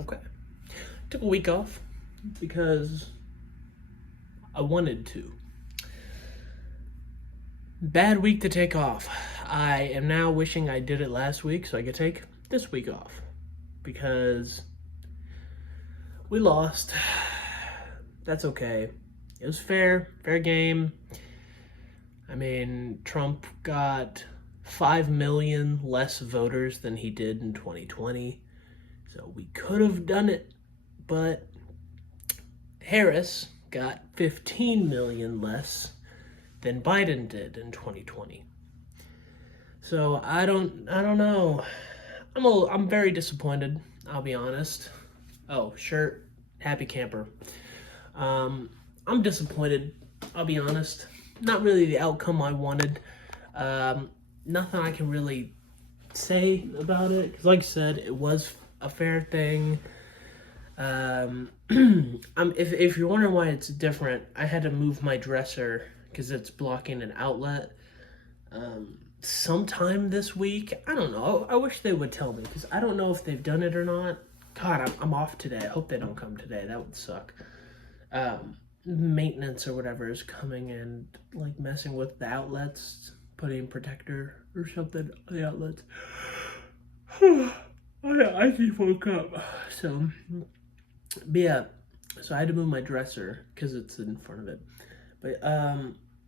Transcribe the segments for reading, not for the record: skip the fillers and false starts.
Okay. Took a week off because I wanted to. Bad week to take off. I am now wishing I did it last week so I could take this week off because we lost. That's okay. It was fair game. I mean, Trump got 5 million less voters than he did in 2020. So we could have done it, but Harris got 15 million less than Biden did in 2020. So I don't know. I'm very disappointed, I'll be honest. Oh, shirt, happy camper. Um I'm disappointed, I'll be honest. Not really the outcome I wanted. Nothing I can really say about it cuz like I said, it was a fair thing. If you're wondering why it's different, I had to move my dresser because it's blocking an outlet. Sometime this week, I don't know. I wish they would tell me because I don't know if they've done it or not. God, I'm off today. I hope they don't come today. That would suck. Maintenance or whatever is coming and like messing with the outlets, putting protector or something on the outlets. I just woke up. So but yeah, so I had to move my dresser because it's in front of it. But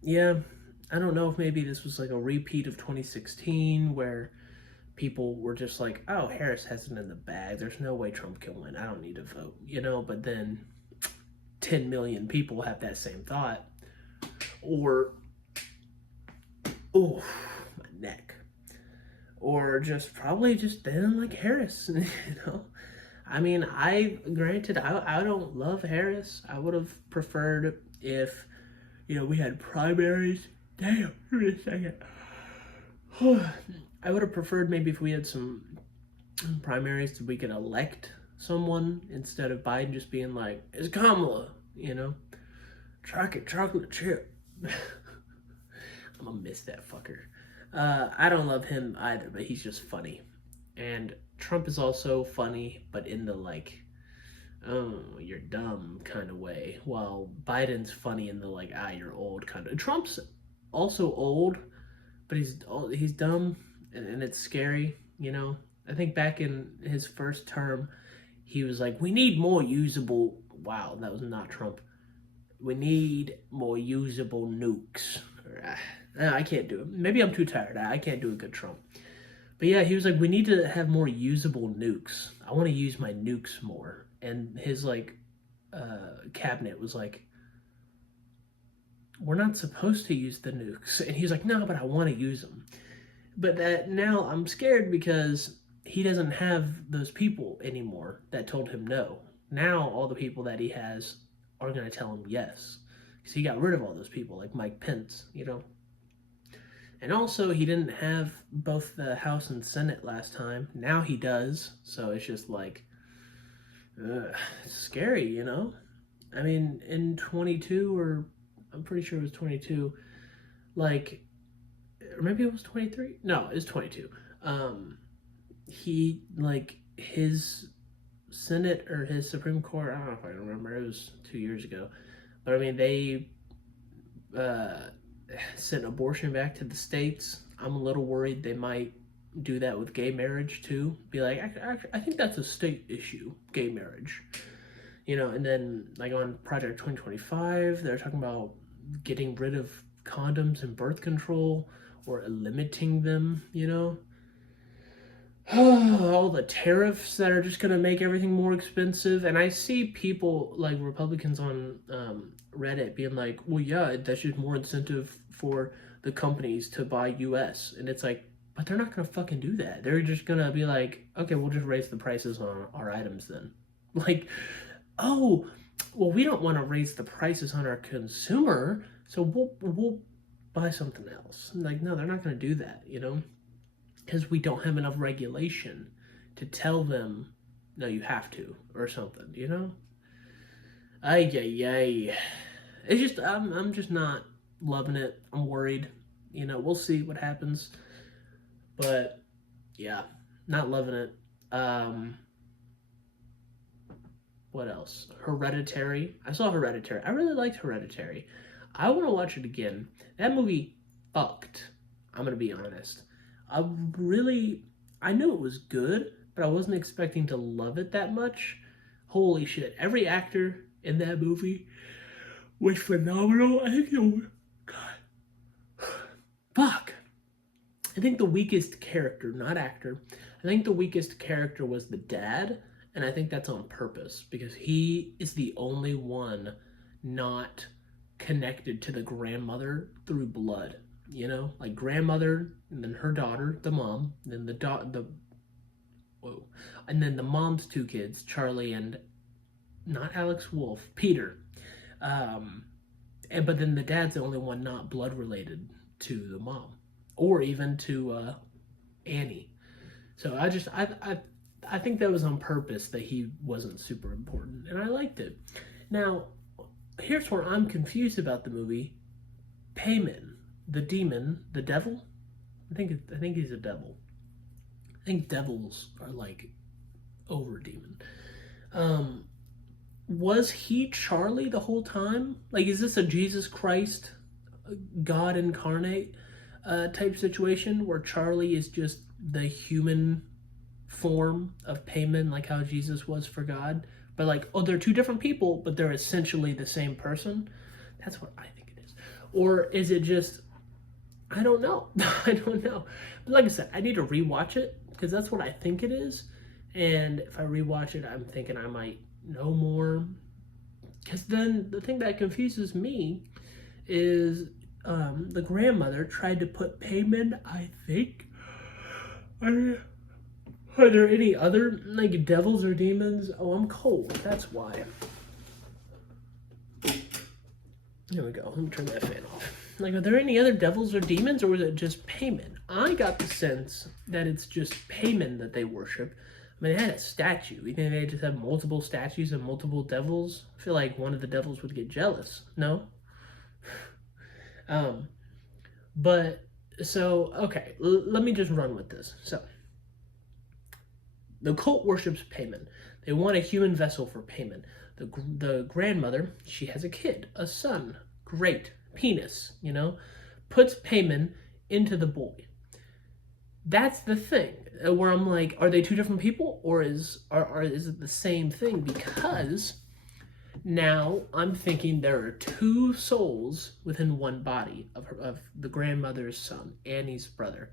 yeah, I don't know if maybe this was like a repeat of 2016 where people were just like, "Oh, Harris has it in the bag. There's no way Trump can win. I don't need to vote," you know. But then 10 million people have that same thought, or oh, my neck, or just probably just they didn't like Harris, you know. I mean, I don't love Harris. I would have preferred if, we had primaries. Damn, give me a second. I would have preferred maybe if we had some primaries that we could elect someone instead of Biden just being like, it's Kamala, chocolate chip. I'm gonna miss that fucker. I don't love him either, but he's just funny. And Trump is also funny, but in the like, oh, you're dumb kind of way, while Biden's funny in the like, you're old kind of. Trump's also old, but he's dumb, and it's scary. I think back in his first term, he was like, "We need more usable." Wow, that was not Trump. We need more usable nukes. I can't do it. Maybe I'm too tired. I can't do a good Trump. But yeah, he was like, we need to have more usable nukes. I want to use my nukes more. And his like cabinet was like, we're not supposed to use the nukes. And he was like, no, but I want to use them. But that now I'm scared because he doesn't have those people anymore that told him no. Now all the people that he has are going to tell him yes. Because he got rid of all those people, like Mike Pence. And also, he didn't have both the House and Senate last time. Now he does. So it's just like, it's scary. I mean, in 22, or I'm pretty sure it was 22, like, or maybe it was 23? No, it was 22. He, like, his Senate or his Supreme Court, I don't know if I remember, it was 2 years ago. But I mean, they uh, sent abortion back to the states. I'm a little worried they might do that with gay marriage too. Be like, I think that's a state issue, gay marriage. And then like on Project 2025, they're talking about getting rid of condoms and birth control or limiting them. All the tariffs that are just going to make everything more expensive. And I see people like Republicans on Reddit being like, well, yeah, that's just more incentive for the companies to buy US. And it's like, but they're not going to fucking do that. They're just going to be like, okay, we'll just raise the prices on our items then. Like, oh, well, we don't want to raise the prices on our consumer, so we'll buy something else. Like, no, they're not going to do that. Because we don't have enough regulation to tell them, no, you have to, or something. Ay, ay, ay. It's just, I'm just not loving it. I'm worried. We'll see what happens. But, yeah, not loving it. What else? Hereditary. I saw Hereditary. I really liked Hereditary. I want to watch it again. That movie fucked. I'm gonna be honest. I really, I knew it was good, but I wasn't expecting to love it that much. Holy shit! Every actor in that movie was phenomenal. I think God, fuck. I think the weakest character, not actor, I think the weakest character was the dad, and I think that's on purpose because he is the only one not connected to the grandmother through blood. You know, like grandmother, and then her daughter, the mom, then the whoa, and then the mom's two kids, Charlie and not Alex Wolf, Peter. Um, but then the dad's the only one not blood related to the mom, or even to Annie. So I think that was on purpose that he wasn't super important, and I liked it. Now, here's where I'm confused about the movie. Payman, the demon, the devil. I think he's a devil. I think devils are like over demon. Um, was he Charlie the whole time? Like, is this a Jesus Christ, God incarnate type situation where Charlie is just the human form of Payman, like how Jesus was for God? But like, oh, they're two different people, but they're essentially the same person. That's what I think it is. Or is it just? I don't know. I don't know. But like I said, I need to rewatch it because that's what I think it is. And if I rewatch it, I'm thinking I might know more. Because then the thing that confuses me is the grandmother tried to put Payman, I think. Are there any other like devils or demons? Oh, I'm cold. That's why. There we go. Let me turn that fan off. Like, are there any other devils or demons, or is it just Payman? I got the sense that it's just Payman that they worship. I mean, they had a statue. You think they just have multiple statues and multiple devils? I feel like one of the devils would get jealous. No? But, so, okay. Let me just run with this. So, the cult worships Payman. They want a human vessel for Payman. The grandmother, she has a kid, a son. Great. Penis, you know? Puts Payman into the boy. That's the thing where I'm like, are they two different people, or is it the same thing? Because now I'm thinking there are two souls within one body of the grandmother's son, Annie's brother.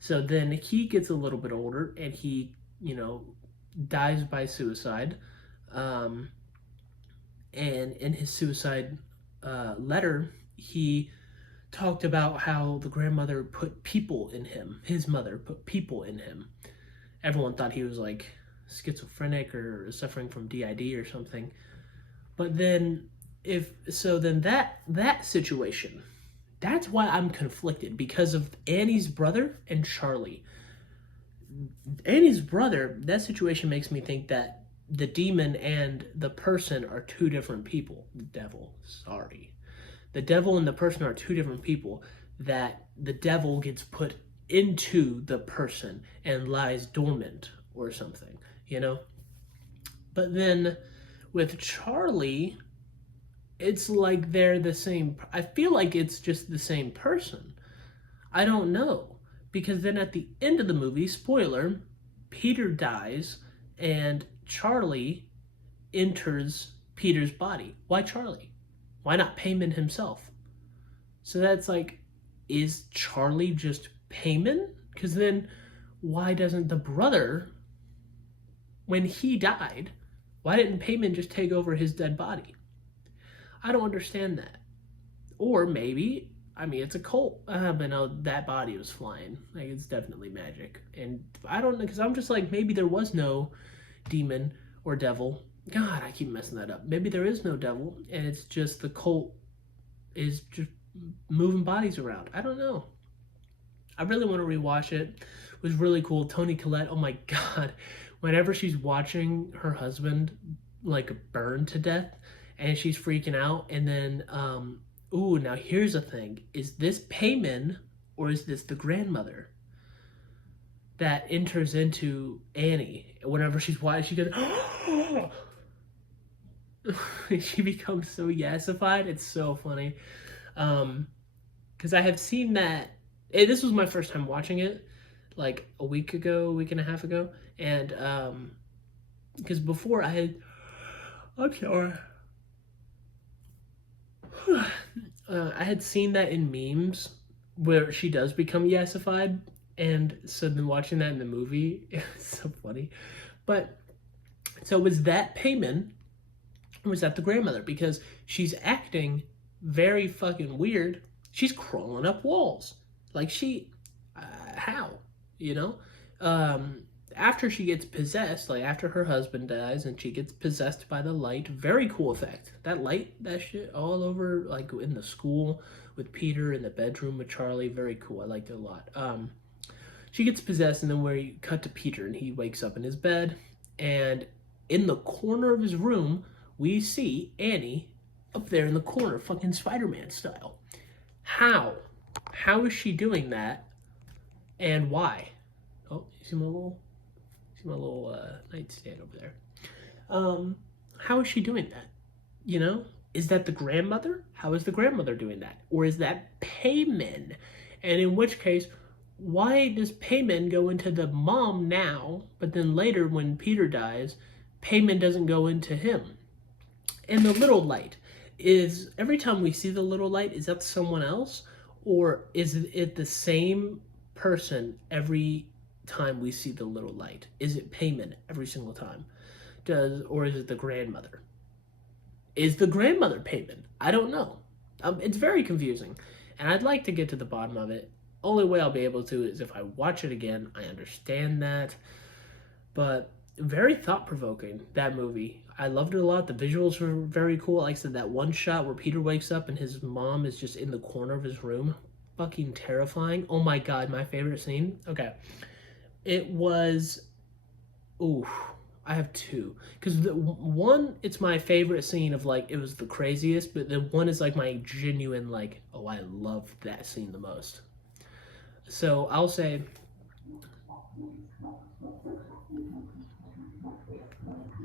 So then he gets a little bit older and he, dies by suicide. And in his suicide letter, he talked about how the grandmother put people in him. His mother put people in him. Everyone thought he was like schizophrenic or suffering from DID or something. But then that situation, that's why I'm conflicted, because of Annie's brother and Charlie. Annie's brother, that situation makes me think that the demon and the person are two different people. The devil, sorry. The devil and the person are two different people, that the devil gets put into the person and lies dormant or something, But then with Charlie, it's like they're the same. I feel like it's just the same person. I don't know. Because then at the end of the movie, spoiler, Peter dies and Charlie enters Peter's body. Why Charlie? Why not Payman himself? So that's like, is Charlie just Payman? Because then why doesn't the brother, when he died, why didn't Payman just take over his dead body? I don't understand that. Or maybe, it's a cult. But no, that body was flying. Like, it's definitely magic. And I don't know, because I'm just like, maybe there was no demon or devil. God, I keep messing that up. Maybe there is no devil, and it's just the cult is just moving bodies around. I don't know. I really want to rewatch it. It was really cool. Toni Collette, oh my God. Whenever she's watching her husband, like, burn to death, and she's freaking out, and then, now here's the thing. Is this Payman, or is this the grandmother that enters into Annie? Whenever she's watching, she goes, she becomes so yassified. It's so funny. Because I have seen that. This was my first time watching it, like a week ago, week and a half ago, and because before I'm sorry, I had seen that in memes where she does become yassified, and so then watching that in the movie, it's so funny. But so was that Payman? Or was that the grandmother? Because she's acting very fucking weird. She's crawling up walls. Like how? You know? Um, After she gets possessed, like after her husband dies and she gets possessed by the light, very cool effect. That light, that shit all over, like in the school with Peter, in the bedroom with Charlie, very cool. I liked it a lot. She gets possessed, and then we cut to Peter, and he wakes up in his bed, and in the corner of his room, we see Annie up there in the corner, fucking Spider-Man style. How? How is she doing that, and why? Oh, you see my little nightstand over there. How is she doing that? You know, is that the grandmother? How is the grandmother doing that, or is that Payman? And in which case, why does Payman go into the mom now, but then later when Peter dies, Payman doesn't go into him? And the little light is every time we see the little light, is that someone else, or is it the same person every time we see the little light? Is it Payman every single time? Or is it the grandmother? Is the grandmother Payman? I don't know. It's very confusing, and I'd like to get to the bottom of it. Only way I'll be able to is if I watch it again. I understand that, but very thought-provoking, that movie. I loved it a lot. The visuals were very cool. Like I said, that one shot where Peter wakes up and his mom is just in the corner of his room. Fucking terrifying. Oh my god, my favorite scene? Okay. It was... Ooh, I have two. Because one, it's my favorite scene of, like, it was the craziest, but the one is, like, my genuine, like, oh, I love that scene the most. So, I'll say...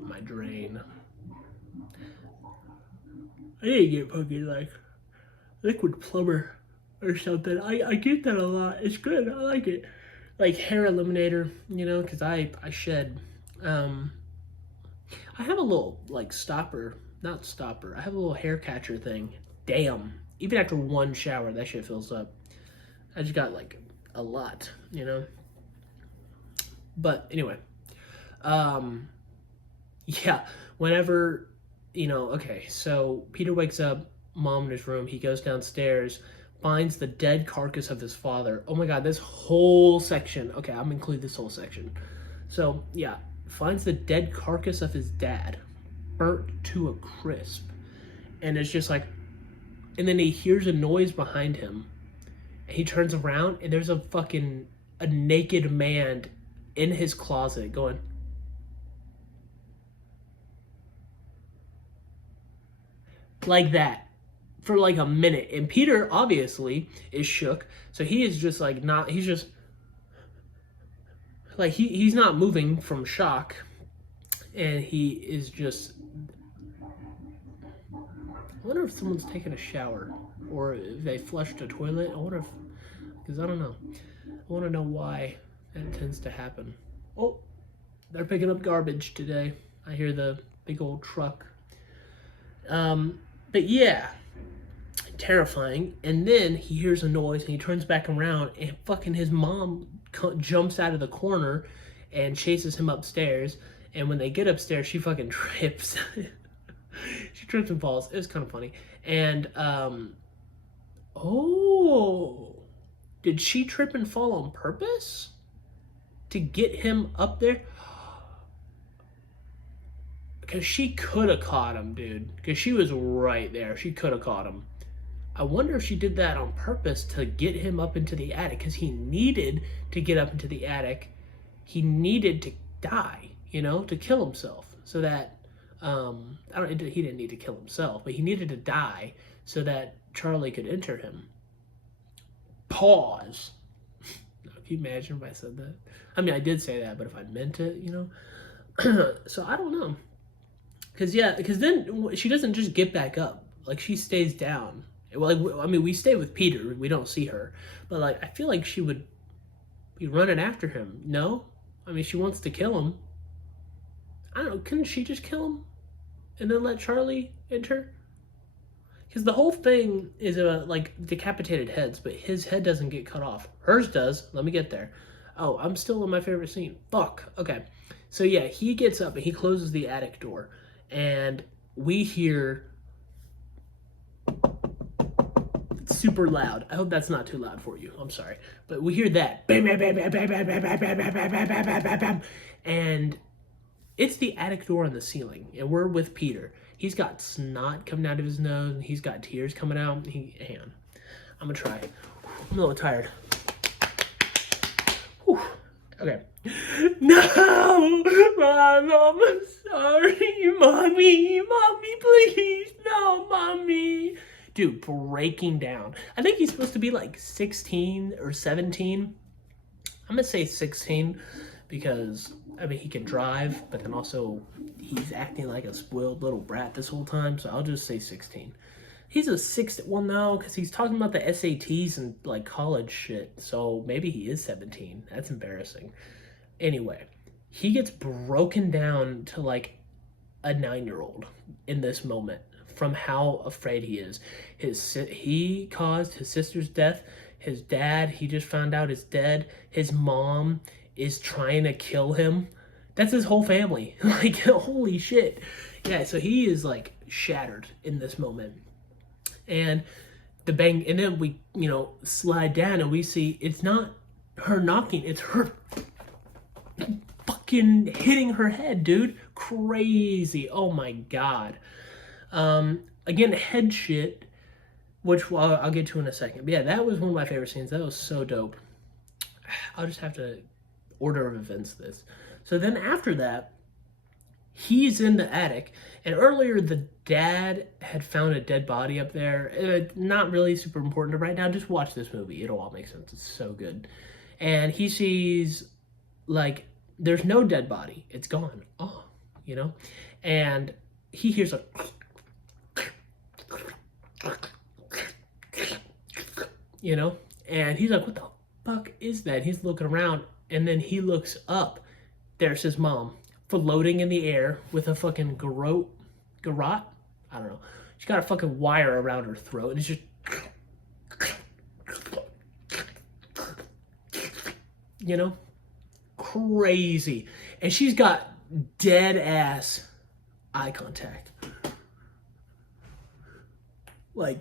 my drain. I need to get fucking like liquid plumber or something. I get that a lot. It's good. I like it. Like hair eliminator, you know, because I shed. I have a little like stopper, not stopper. I have a little hair catcher thing. Damn. Even after one shower, that shit fills up. I just got like a lot, you know. But anyway, yeah, whenever, you know, okay, so Peter wakes up, mom in his room, he goes downstairs, finds the dead carcass of his father. Oh my god, this whole section, okay, I'm gonna include this whole section. So, yeah, finds the dead carcass of his dad, burnt to a crisp. And it's just like, and then he hears a noise behind him, and he turns around, and there's a naked man in his closet going, like that for like a minute. And Peter obviously is shook, so he is just like not, he's just like he's not moving from shock, and he is just, I wonder if someone's taking a shower or if they flushed a toilet. I wonder if, because I don't know, I want to know why that tends to happen. Oh, they're picking up garbage today. I hear the big old truck. But yeah, terrifying. And then he hears a noise and he turns back around, and fucking his mom jumps out of the corner and chases him upstairs. And when they get upstairs, she fucking trips. She trips and falls. It was kind of funny. And oh, did she trip and fall on purpose to get him up there? Because she could have caught him, dude. Because she was right there. She could have caught him. I wonder if she did that on purpose to get him up into the attic. Because he needed to get up into the attic. He needed to die, you know, to kill himself. So that, he didn't need to kill himself, but he needed to die so that Charlie could enter him. Pause. Can you imagine if I said that? I mean, I did say that, but if I meant it, you know? So I don't know. Because then she doesn't just get back up. Like, she stays down. Well, like, I mean, we stay with Peter. We don't see her. But, like, I feel like she would be running after him. No? I mean, she wants to kill him. I don't know. Couldn't she just kill him? And then let Charlie enter? Because the whole thing is about, like, decapitated heads, but his head doesn't get cut off. Hers does. Let me get there. Oh, I'm still in my favorite scene. Fuck. Okay. So, yeah, he gets up and he closes the attic door. And we hear... It's super loud. I hope that's not too loud for you. I'm sorry. But we hear that. Bam, bam, bam, bam, bam, bam, bam, bam, bam, bam, bam, bam, bam, bam, bam. And it's the attic door on the ceiling. And we're with Peter. He's got snot coming out of his nose, and he's got tears coming out. Hang on. I'm gonna try. I'm a little tired. Whew. Okay. No! Mom, I'm sorry. Mommy, please. No, Mommy. Dude, breaking down. I think he's supposed to be like 16 or 17. I'm gonna say 16 because, I mean, he can drive, but then also he's acting like a spoiled little brat this whole time, so I'll just say 16. He's a well, no, because he's talking about the SATs and, like, college shit, so maybe he is 17. That's embarrassing. Anyway, he gets broken down to, like, a 9-year-old in this moment from how afraid he is. He caused his sister's death. His dad, he just found out, is dead. His mom is trying to kill him. That's his whole family. Like, holy shit. Yeah, so he is, like, shattered in this moment. And and then we, slide down and we see it's not her knocking, it's her fucking hitting her head, dude. Crazy. Oh my God. Again, head shit, which I'll get to in a second. But yeah, that was one of my favorite scenes. That was so dope. I'll just have to order of events this. So then after that, he's in the attic, and earlier the dad had found a dead body up there. Not really super important right now. Just watch this movie. It'll all make sense. It's so good. And he sees, like, there's no dead body. It's gone. Oh, And he hears a... And he's like, what the fuck is that? He's looking around, and then he looks up. There's his mom floating in the air with a fucking garrote? I don't know. She's got a fucking wire around her throat, and it's just... Crazy. And she's got dead ass eye contact. Like,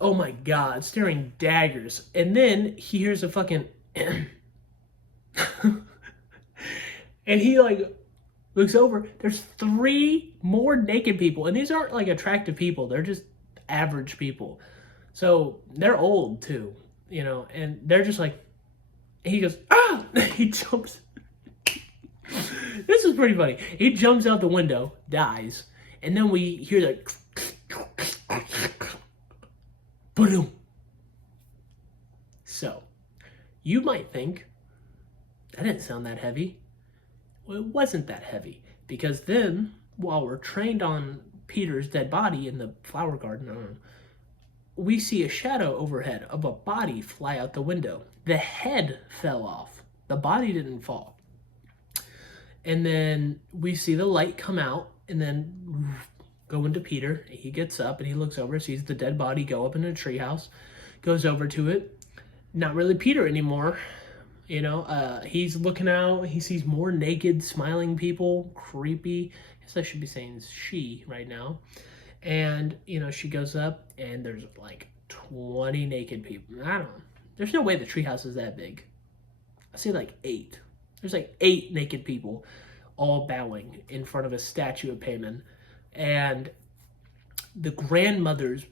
oh my God, staring daggers. And then he hears a fucking... And he, like, looks over. There's 3 more naked people. And these aren't, like, attractive people. They're just average people. So they're old, too. And they're just like... He goes, ah! He jumps... This is pretty funny. He jumps out the window, dies. And then we hear that... Boom. So, you might think, that didn't sound that heavy. Well, it wasn't that heavy. Because then, while we're trained on Peter's dead body in the flower garden, we see a shadow overhead of a body fly out the window. The head fell off. The body didn't fall. And then we see the light come out and then go into Peter. He gets up and he looks over, sees the dead body go up in a treehouse, goes over to it. Not really Peter anymore. He's looking out. He sees more naked, smiling people. Creepy. I guess I should be saying she right now. And, she goes up and there's like 20 naked people. I don't know. There's no way the treehouse is that big. I say like 8. There's like 8 naked people all bowing in front of a statue of Payman. And the grandmother's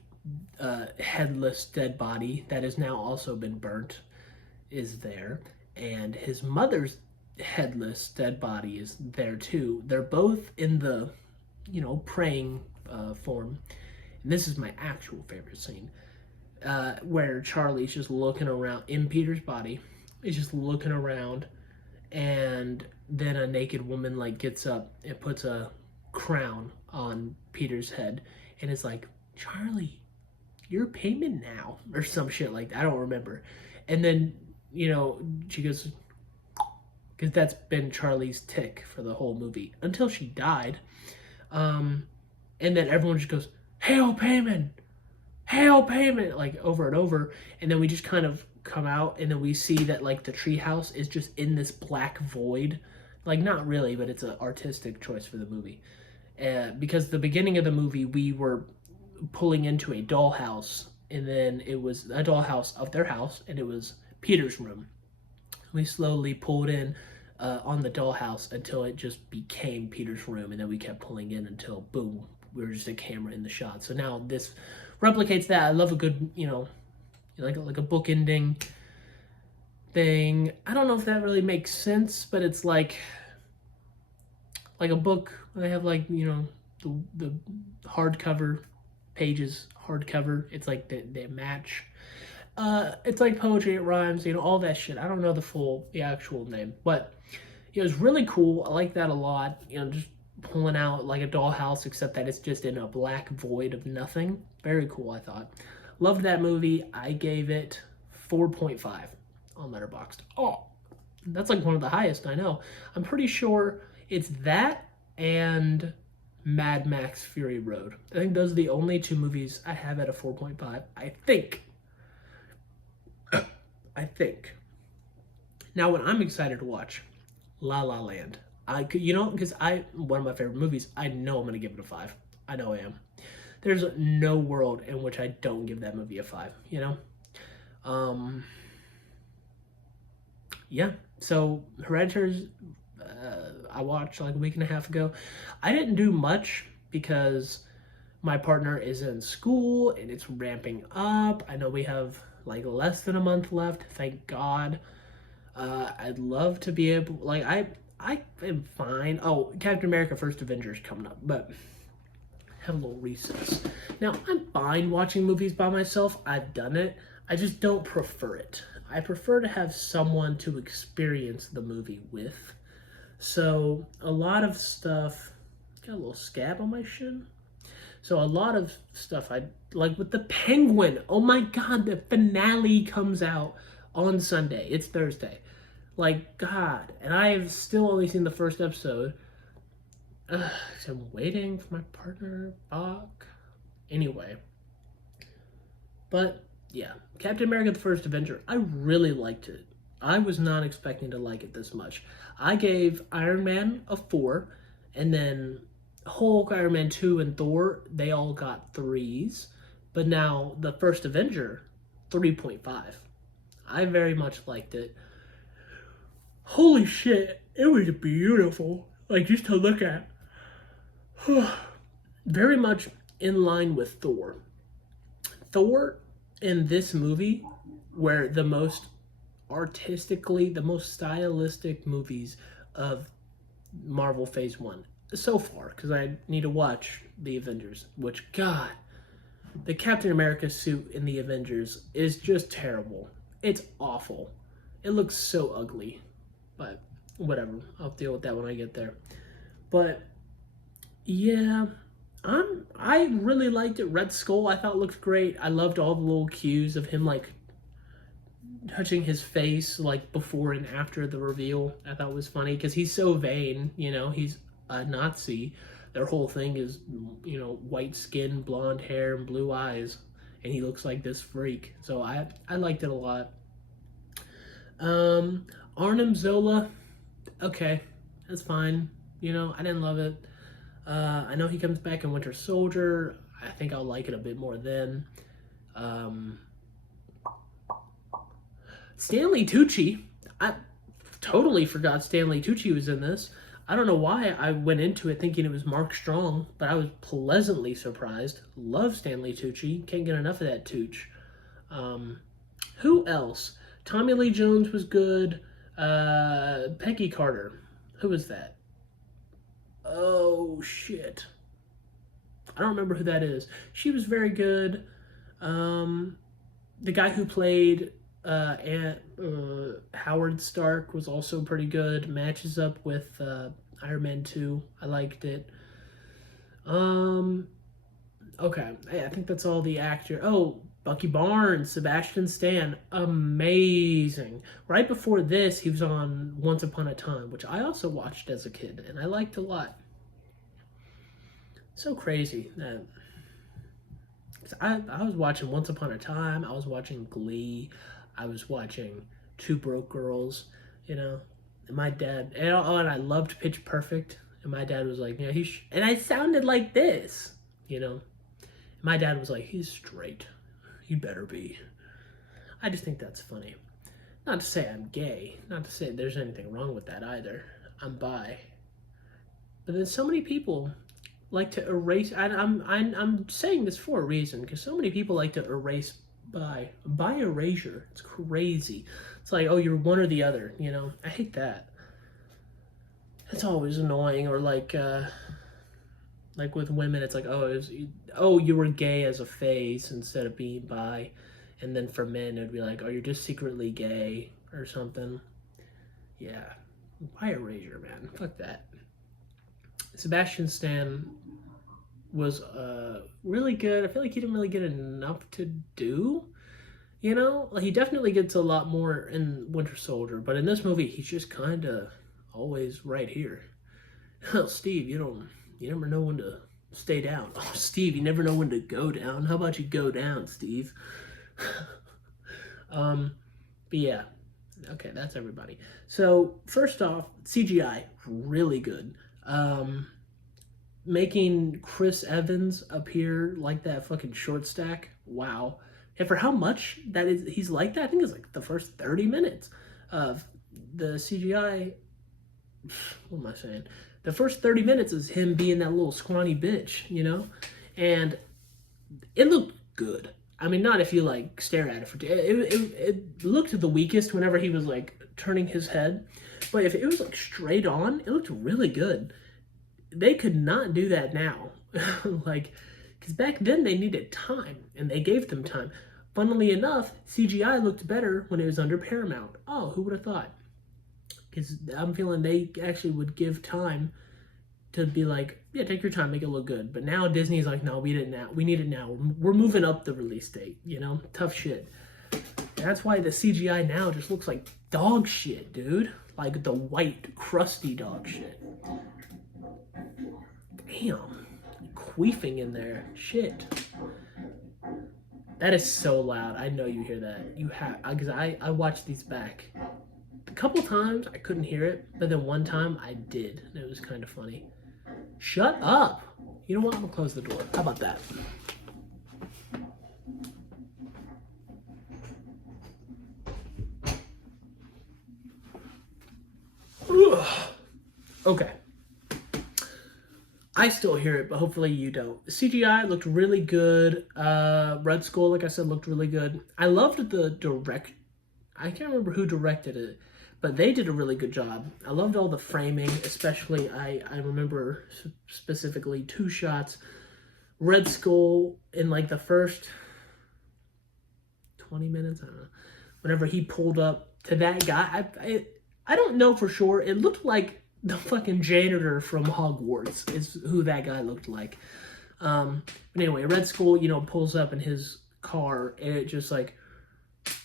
headless dead body that has now also been burnt is there. And his mother's headless dead body is there too. They're both in the, praying form. And this is my actual favorite scene. Where Charlie's just looking around in Peter's body. He's just looking around, and then a naked woman, like, gets up and puts a crown on Peter's head, and it's like, Charlie, your payment now, or some shit like that. I don't remember. And then, she goes, because that's been Charlie's tick for the whole movie until she died. And then everyone just goes, Hail Payment! Hail Payment! Like over and over. And then we just kind of come out, and then we see that like the treehouse is just in this black void. Like, not really, but it's an artistic choice for the movie. Because the beginning of the movie, we were pulling into a dollhouse, and then it was a dollhouse of their house, and it was Peter's room. We slowly pulled in on the dollhouse until it just became Peter's room, and then we kept pulling in until, boom, we were just a camera in the shot. So now this replicates that. I love a good, like a book ending thing. I don't know if that really makes sense, but it's like a book. They have like, the hardcover pages, hardcover. It's like they match. It's like poetry, it rhymes, all that shit. I don't know the actual name, but it was really cool. I like that a lot. Just pulling out like a dollhouse, except that it's just in a black void of nothing. Very cool, I thought. Loved that movie. I gave it 4.5 on Letterboxd. Oh, that's like one of the highest, I know. I'm pretty sure it's that and Mad Max Fury Road. I think those are the only two movies I have at a 4.5. I think. Now, what I'm excited to watch, La La Land. Because one of my favorite movies, I know I'm going to give it a 5. I know I am. There's no world in which I don't give that movie a 5, Yeah, so Hereditary, I watched like a week and a half ago. I didn't do much because my partner is in school and it's ramping up. I know we have like less than a month left, thank God. I'd love to be able, like, I am fine. Oh, Captain America First Avenger is coming up, but have a little recess. Now, I'm fine watching movies by myself. I've done it. I just don't prefer it. I prefer to have someone to experience the movie with. So, a lot of stuff, got a little scab on my shin. So, a lot of stuff I like with the Penguin. Oh my God, the finale comes out on Sunday. It's Thursday. Like, God. And I have still only seen the first episode. So I'm waiting for my partner back. Anyway. But, yeah. Captain America the First Avenger. I really liked it. I was not expecting to like it this much. I gave Iron Man a 4. And then Hulk, Iron Man 2, and Thor, they all got 3s. But now, the First Avenger, 3.5. I very much liked it. Holy shit, it was beautiful. Like, just to look at. Very much in line with Thor. Thor in this movie were the most artistically, the most stylistic movies of Marvel Phase 1 so far, because I need to watch the Avengers, which, God, the Captain America suit in the Avengers is just terrible. It's awful. It looks so ugly, but whatever. I'll deal with that when I get there. But yeah, I really liked it. Red Skull, I thought looked great. I loved all the little cues of him like touching his face like before and after the reveal. I thought was funny because he's so vain. He's a Nazi. Their whole thing is white skin, blonde hair, and blue eyes, and he looks like this freak. So I liked it a lot. Arnim Zola, okay, that's fine. I didn't love it. I know he comes back in Winter Soldier. I think I'll like it a bit more then. Stanley Tucci, I totally forgot Stanley Tucci was in this. I don't know why I went into it thinking it was Mark Strong, but I was pleasantly surprised. Love Stanley Tucci. Can't get enough of that Tooch. Who else? Tommy Lee Jones was good. Peggy Carter. Who was that? Oh, shit. I don't remember who that is. She was very good. The guy who played Howard Stark was also pretty good. Matches up with Iron Man 2. I liked it. Um, okay, I think that's all the actor. Oh, Bucky Barnes, Sebastian Stan, amazing. Right before this, he was on Once Upon a Time, which I also watched as a kid, and I liked a lot. So crazy that I was watching Once Upon a Time, I was watching Glee, I was watching Two Broke Girls, you know. And my dad, and I loved Pitch Perfect, and my dad was like, yeah, and I sounded like this, you know. My dad was like, he's straight, he better be. I just think that's funny. Not to say I'm gay, not to say there's anything wrong with that either. I'm bi. But then so many people like to erase. I'm saying this for a reason because so many people like to erase by erasure. It's crazy. It's like, oh, you're one or the other. You know, I hate that. It's always annoying. Or like with women, it's like, oh, you were gay as a phase instead of being bi. And then for men, it'd be like, oh, you're just secretly gay or something. Yeah, by erasure, man. Fuck that. Sebastian Stan was really good. I feel like he didn't really get enough to do. You know, like he definitely gets a lot more in Winter Soldier, but in this movie, he's just kind of always right here. Well, Steve, you never know when to stay down. Oh, Steve, you never know when to go down. How about you go down, Steve? But yeah, okay, that's everybody. So first off, CGI really good. Making Chris Evans appear like that fucking short stack, wow. And for how much that is, he's like that. I think it's like the first 30 minutes of the CGI. What am I saying? The first 30 minutes is him being that little scrawny bitch, you know? And it looked good. I mean, not if you like stare at it for it looked the weakest whenever he was like turning his head, but if it was like straight on, it looked really good. They could not do that now, like, because back then they needed time and they gave them time. Funnily enough, CGI looked better when it was under Paramount. Oh, who would have thought? Because I'm feeling they actually would give time to be like, yeah, take your time, make it look good. But now Disney's like, no, we need it now. We're moving up the release date, you know? Tough shit. And that's why the CGI now just looks like dog shit, dude. Like the white, crusty dog shit. Damn. Queefing in there. Shit. That is so loud. I know you hear that. You have, because I watched these back. A couple times I couldn't hear it, but then one time I did, and it was kind of funny. Shut up! You know what? I'm gonna close the door. How about that? Ugh. Okay. I still hear it, but hopefully you don't. The CGI looked really good. Red Skull, like I said, looked really good. I loved the I can't remember who directed it, but they did a really good job. I loved all the framing, especially I remember specifically two shots. Red Skull in like the first 20 minutes, I don't know. Whenever he pulled up to that guy, I don't know for sure. It looked like the fucking janitor from Hogwarts is who that guy looked like. But anyway, Red Skull, pulls up in his car and it just like,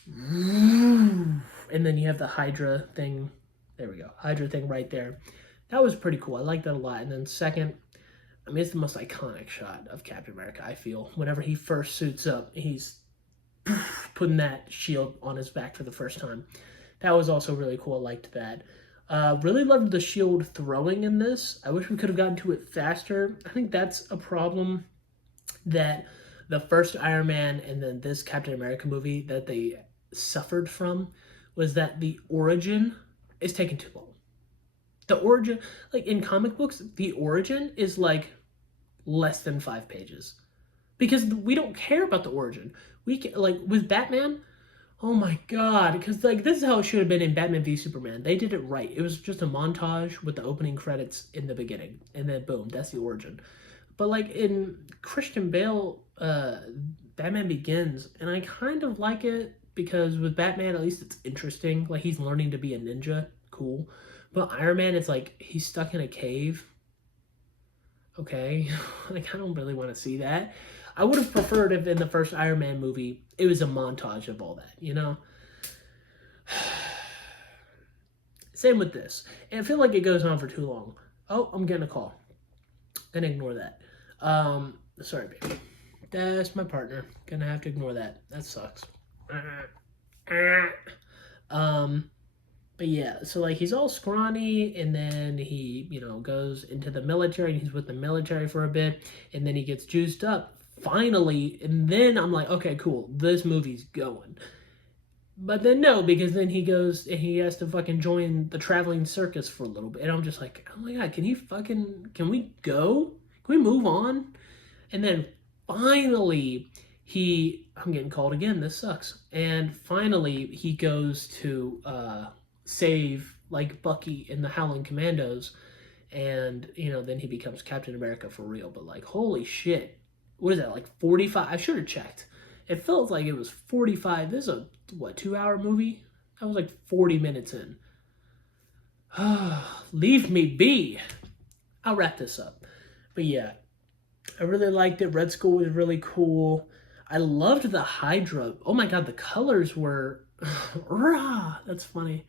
and then you have the Hydra thing. There we go. Hydra thing right there. That was pretty cool. I like that a lot. And then second, I mean, it's the most iconic shot of Captain America, I feel. Whenever he first suits up, he's putting that shield on his back for the first time. That was also really cool. I liked that. Really loved the shield throwing in this. I wish we could have gotten to it faster. I think that's a problem that the first Iron Man and then this Captain America movie that they suffered from was that the origin is taking too long. The origin, like in comic books, the origin is like less than 5 pages because we don't care about the origin. We can, like with Batman, oh my god, because like this is how it should have been in Batman v Superman. They did it right. It was just a montage with the opening credits in the beginning, and then boom, that's the origin. But like in Christian Bale, Batman Begins, and I kind of like it because with Batman, at least it's interesting. Like he's learning to be a ninja, cool. But Iron Man, it's like he's stuck in a cave. Okay, like I don't really want to see that. I would have preferred if in the first Iron Man movie it was a montage of all that, you know. Same with this, and I feel like it goes on for too long. Oh, I'm getting a call. Gonna ignore that. Sorry, baby. That's my partner. Gonna have to ignore that. That sucks. Um, but yeah, so like he's all scrawny, and then he, goes into the military, and he's with the military for a bit, and then he gets juiced up finally, and then I'm like, okay, cool, this movie's going. But then no, because then he goes and he has to fucking join the traveling circus for a little bit, and I'm just like, oh my god, can we go? Can we move on? And then finally, I'm getting called again. This sucks. And finally, he goes to save like Bucky in the Howling Commandos, and then he becomes Captain America for real. But like, holy shit, what is that? Like 45? I should have checked. It felt like it was 45. This is a 2-hour movie? That was like 40 minutes in. Leave me be. I'll wrap this up. But yeah, I really liked it. Red Skull was really cool. I loved the Hydra. Oh my god, the colors were rah. That's funny.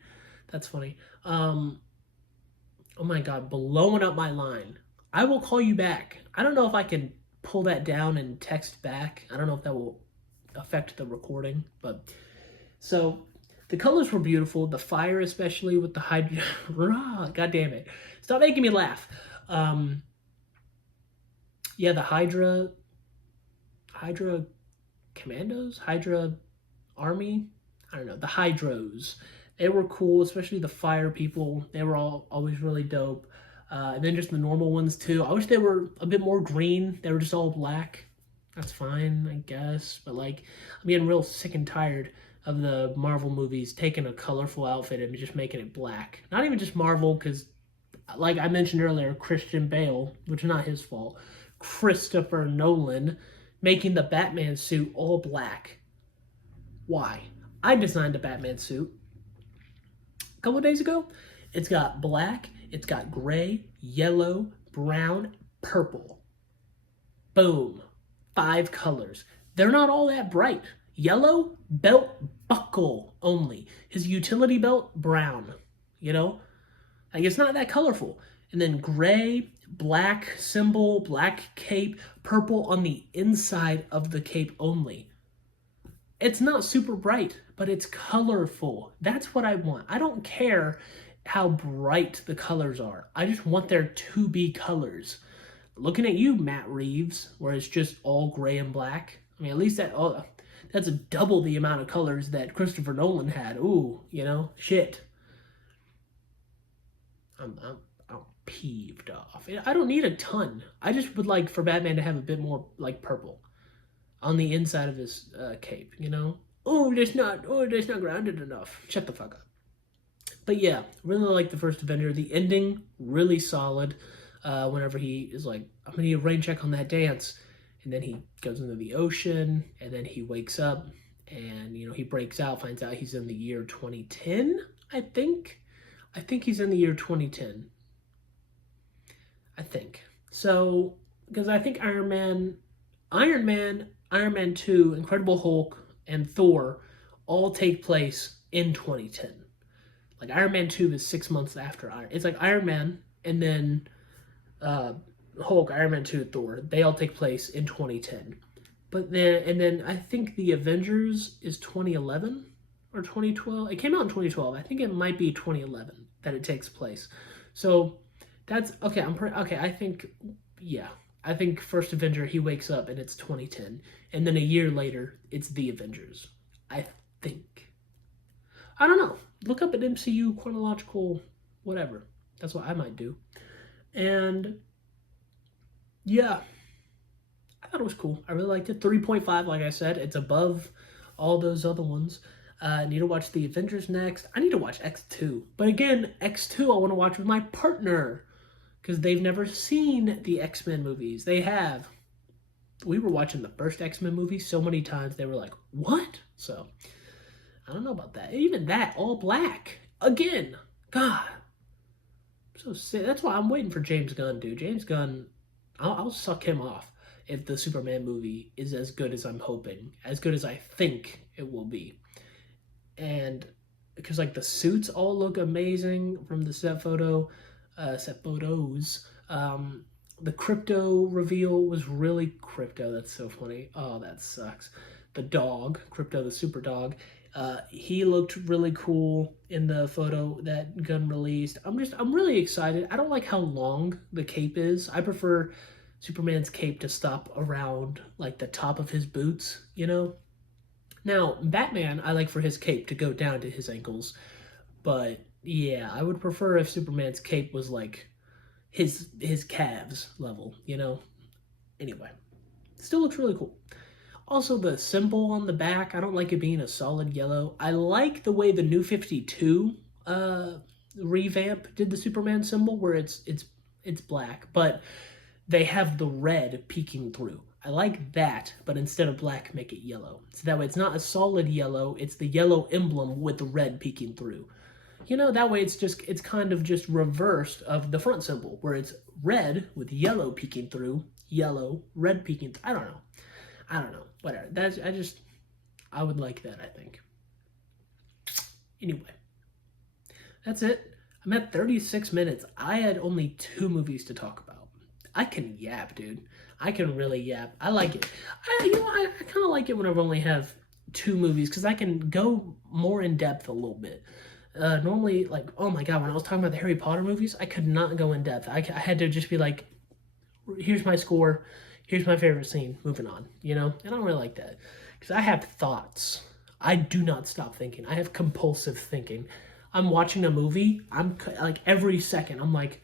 That's funny. Oh my god, blowing up my line. I will call you back. I don't know if I can pull that down and text back. I don't know if that will affect the recording, but so the colors were beautiful. The fire, especially with the Hydra. Rah, god damn it. Stop making me laugh. Yeah, the Hydra Commandos, Hydra Army. I don't know, the Hydros. They were cool, especially the fire people. They were all always really dope. And then just the normal ones too. I wish they were a bit more green. They were just all black. That's fine, I guess. But like, I'm getting real sick and tired of the Marvel movies taking a colorful outfit and just making it black. Not even just Marvel, because like I mentioned earlier, Christian Bale, which is not his fault, Christopher Nolan making the Batman suit all black. Why? I designed a Batman suit a couple of days ago. It's got black, it's got gray, yellow, brown, purple. Boom. 5 colors. They're not all that bright. Yellow, belt buckle only. His utility belt, brown. Like it's not that colorful. And then gray, black symbol, black cape, purple on the inside of the cape only. It's not super bright, but it's colorful. That's what I want. I don't care how bright the colors are. I just want there to be colors. Looking at you, Matt Reeves, where it's just all gray and black. I mean, at least that's double the amount of colors that Christopher Nolan had. Ooh, shit. I'm peeved off. I don't need a ton. I just would like for Batman to have a bit more like purple on the inside of his cape. Oh, that's not grounded enough. Shut the fuck up. But yeah, really like the first Avenger. The ending really solid. Whenever he is like, I'm gonna need a rain check on that dance, and then he goes into the ocean, and then he wakes up, and he breaks out, finds out he's in the year 2010. I think he's in the year 2010. I think so, because I think Iron Man, Iron Man 2, Incredible Hulk, and Thor all take place in 2010. Like Iron Man 2 is 6 months after It's like Iron Man, and then Hulk, Iron Man 2, Thor, they all take place in 2010. But then I think the Avengers is 2011 or 2012. It came out in 2012. I think it might be 2011 that it takes place. So that's okay. I think I think first Avenger, he wakes up and it's 2010, and then a year later it's the Avengers. I think. I don't know. Look up an MCU chronological whatever. That's what I might do. And yeah, I thought it was cool. I really liked it. 3.5, like I said, it's above all those other ones. I need to watch the Avengers next. I need to watch X2. But again, X2 I want to watch with my partner, because they've never seen the X-Men movies. They have. We were watching the first X-Men movie so many times, they were like, what? So, I don't know about that. Even that, all black. Again. God. So sick. That's why I'm waiting for James Gunn, dude. James Gunn, I'll suck him off if the Superman movie is as good as I'm hoping, as good as I think it will be. And because like the suits all look amazing from the set photos. The crypto reveal was really crypto. That's so funny. Oh, that sucks. The dog, crypto, the super dog. He looked really cool in the photo that Gunn released. I'm really excited. I don't like how long the cape is. I prefer Superman's cape to stop around like the top of his boots, you know? Now, Batman, I like for his cape to go down to his ankles, but yeah, I would prefer if Superman's cape was like his calves level, you know? Anyway, still looks really cool. Also, the symbol on the back, I don't like it being a solid yellow. I like the way the New 52 revamp did the Superman symbol where it's black, but they have the red peeking through. I like that, but instead of black, make it yellow. So that way it's not a solid yellow, it's the yellow emblem with the red peeking through. You know, that way it's kind of just reversed of the front symbol, where it's red with yellow peeking through, yellow, red peeking through. I don't know. Whatever. I would like that, I think. Anyway, that's it. I'm at 36 minutes. I had only 2 movies to talk about. I can yap, dude. I can really yap. I like it. I kind of like it when I only have 2 movies because I can go more in depth a little bit. Normally, like, oh my god, when I was talking about the Harry Potter movies, I could not go in depth. I had to just be like, here's my score, here's my favorite scene, moving on, you know? And I don't really like that because I have thoughts. I do not stop thinking. I have compulsive thinking. I'm watching a movie, I'm like every second, I'm like,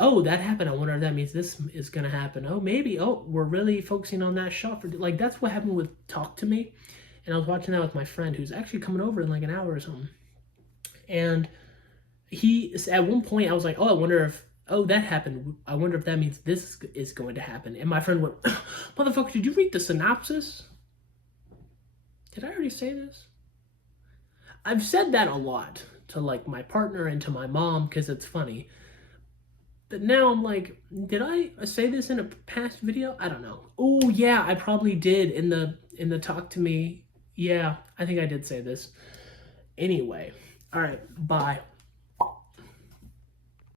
oh, that happened. I wonder if that means this is going to happen. Oh, maybe. Oh, we're really focusing on that shot. Like, that's what happened with Talk to Me. And I was watching that with my friend who's actually coming over in like an hour or something. And at one point, I was like, oh, I wonder if, oh, that happened. I wonder if that means this is going to happen. And my friend went, motherfucker, did you read the synopsis? Did I already say this? I've said that a lot to like my partner and to my mom because it's funny. But now I'm like, did I say this in a past video? I don't know. Oh yeah, I probably did in the Talk to Me. Yeah, I think I did say this. Anyway, all right, bye.